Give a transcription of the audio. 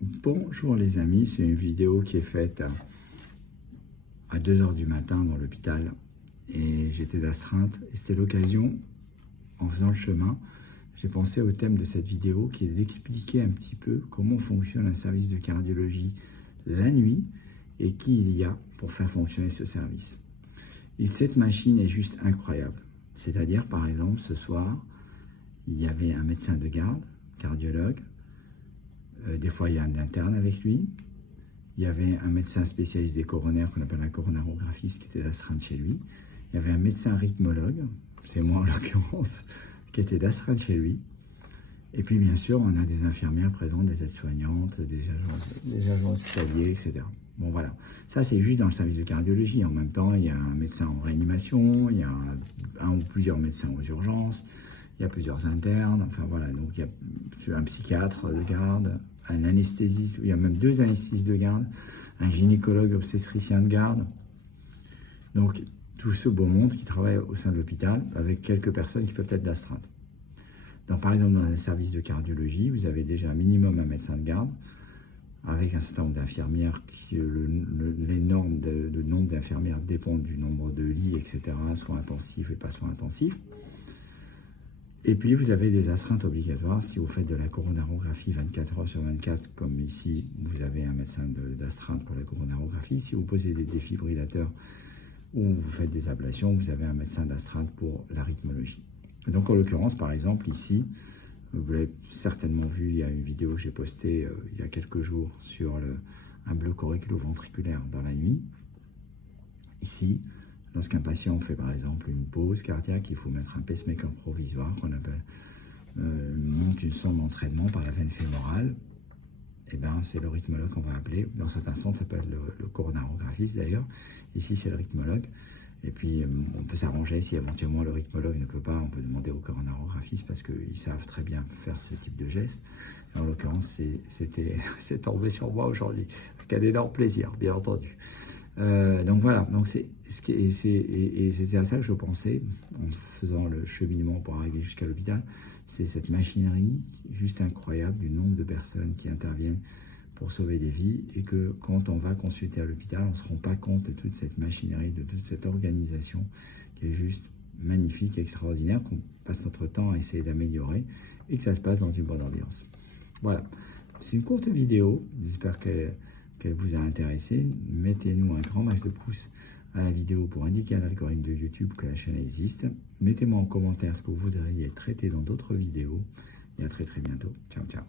Bonjour les amis, c'est une vidéo qui est faite à 2 h du matin dans l'hôpital et j'étais d'astreinte et c'était l'occasion, en faisant le chemin, j'ai pensé au thème de cette vidéo qui est d'expliquer un petit peu comment fonctionne un service de cardiologie la nuit et qui il y a pour faire fonctionner ce service. Et cette machine est juste incroyable. C'est-à-dire, par exemple, ce soir, il y avait un médecin de garde, cardiologue. Des fois, il y a un interne avec lui. Il y avait un médecin spécialiste des coronaires qu'on appelle un coronarographiste qui était d'astreinte chez lui. Il y avait un médecin rythmologue, c'est moi en l'occurrence, qui était d'astreinte chez lui. Et puis, bien sûr, on a des infirmières présentes, des aides-soignantes, des agents hospitaliers, etc. Bon, voilà. Ça, c'est juste dans le service de cardiologie. En même temps, il y a un médecin en réanimation, il y a un ou plusieurs médecins aux urgences, il y a plusieurs internes, enfin voilà. Donc, il y a un psychiatre de garde, un anesthésiste, il y a même 2 anesthésistes de garde, un gynécologue obstétricien de garde. Donc, tout ce beau monde qui travaille au sein de l'hôpital avec quelques personnes qui peuvent être d'astreinte. Donc, par exemple, dans un service de cardiologie, vous avez déjà un minimum un médecin de garde, avec un certain nombre d'infirmières, les normes de nombre d'infirmières dépendent du nombre de lits, etc., soit intensifs et pas soit intensifs. Et puis, vous avez des astreintes obligatoires. Si vous faites de la coronarographie 24 h sur 24, comme ici, vous avez un médecin d'astreinte pour la coronarographie. Si vous posez des défibrillateurs ou vous faites des ablations, vous avez un médecin d'astreinte pour la rythmologie. Donc, en l'occurrence, par exemple, ici, vous l'avez certainement vu, il y a une vidéo que j'ai postée il y a quelques jours sur un bloc auriculo-ventriculaire dans la nuit. Ici, lorsqu'un patient fait par exemple une pause cardiaque, il faut mettre un pacemaker provisoire qu'on appelle monte une sonde d'entraînement par la veine fémorale. Et ben, c'est le rythmologue qu'on va appeler. Dans certains centres, ça peut être le coronarographiste d'ailleurs. Ici, c'est le rythmologue. Et puis, on peut s'arranger si éventuellement le rythmologue ne peut pas, on peut demander au coronarographiste parce qu'ils savent très bien faire ce type de geste. Et en l'occurrence, c'est tombé sur moi aujourd'hui, avec un énorme plaisir, bien entendu. Donc voilà, donc c'était à ça que je pensais en faisant le cheminement pour arriver jusqu'à l'hôpital. C'est cette machinerie juste incroyable du nombre de personnes qui interviennent pour sauver des vies et que quand on va consulter à l'hôpital, on ne se rend pas compte de toute cette machinerie, de toute cette organisation qui est juste magnifique, extraordinaire, qu'on passe notre temps à essayer d'améliorer et que ça se passe dans une bonne ambiance. Voilà, c'est une courte vidéo, j'espère qu'elle vous a intéressé. Mettez-nous un grand max de pouces à la vidéo pour indiquer à l'algorithme de YouTube que la chaîne existe. Mettez-moi en commentaire ce que vous voudriez traiter dans d'autres vidéos et à très bientôt. Ciao, ciao.